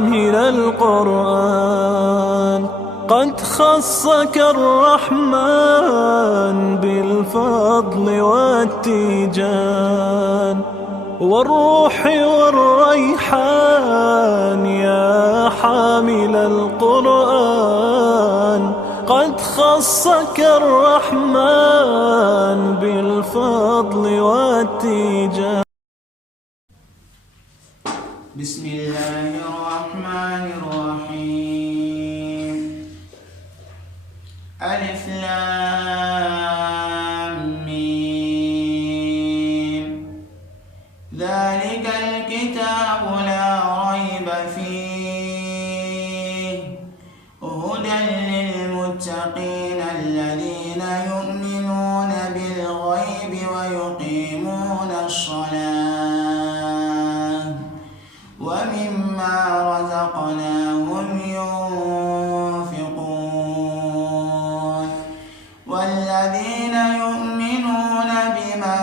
حامل القرآن، قد خصك الرحمن بالفضل والتيجان والروح والريحان. يا حامل القرآن، قد خصك الرحمن بالفضل والتيجان. بسم الله الرحمن الرحيم. ألف لام ميم. ذلك الكتاب لا ريب فيه هدى للمتقين الذين يؤمنون بالغيب ويقيمون الصلاة ومما رزقناهم ينفقون. والذين يؤمنون بما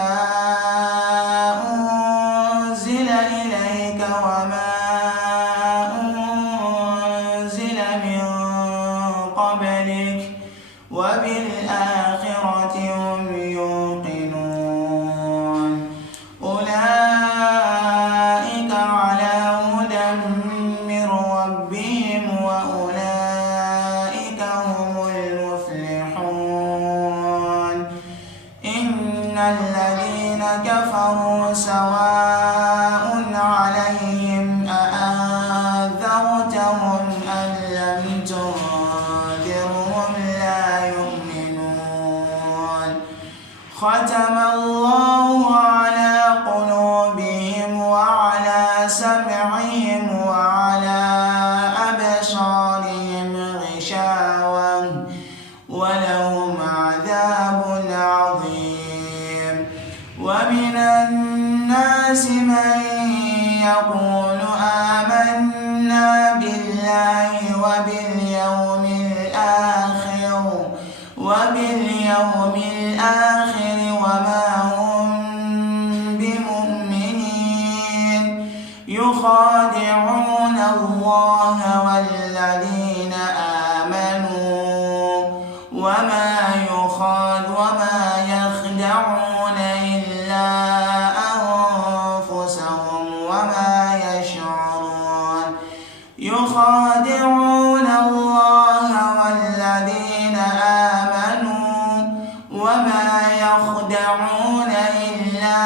أنزل إليك وما أنزل من قبلك وبالآخرة هم يوقنون. أولئك على هدى من ربهم وأولئك هم المفلحون. إن الذين كفروا سواء عليهم أأنذرتهم أم لم تنذرهم لا يؤمنون. ختم الله على قلوبهم وعلى سمعهم وعلى أبصارهم غشاوة ولهم عذاب عظيم. ومن الناس من يقول آمنا بالله وباليوم الآخر وما هم بمؤمنين. يخادعون الله والذين آمنوا وما يخدعون إلا أنفسهم وما يشعرون. يخادعون الله والذين آمنوا وما يخدعون إلا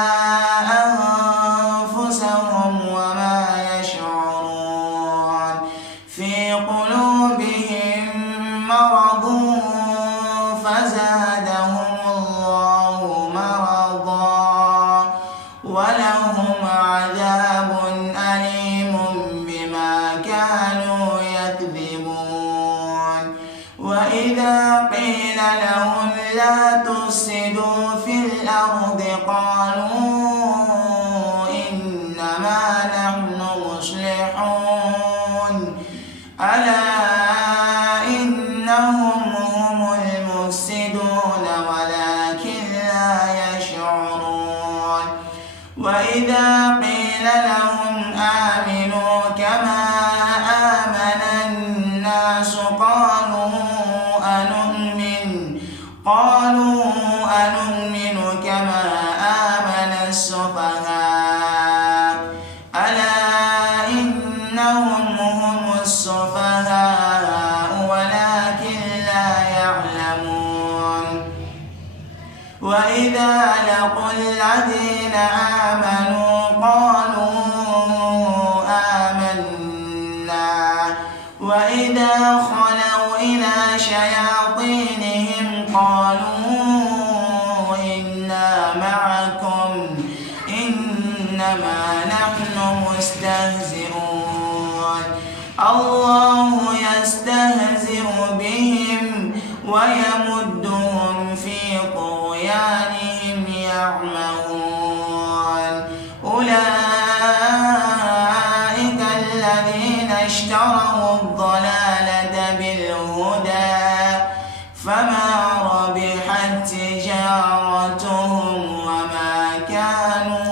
أنفسهم وما يشعرون. في قلوبهم مرض فزادهم الله مرضا ولهم عذاب أليم بما كانوا يكذبون. وإذا قيل لهم لا تفسدوا في الأرض قالوا إنما نحن مصلحون. ألا إنهم هم المفسدون ولكن لا يشعرون. وإذا قيل لهم آمنوا كما آمن الناس قالوا أنؤمن كما آمن السفهاء. ألا إنهم هم السفهاء ولكن لا يعلمون. وإذا لقوا الذين آمنوا قالوا آمنا وإذا خلوا إلى شياطينهم قالوا إنا معكم إنما نحن مستهزئون. الله يستهزئ بهم ويمدهم في طغيانهم يعمهون. أولئك الذين اشتروا الضلالة بالهدى فما ربحت تجارتهم وما كانوا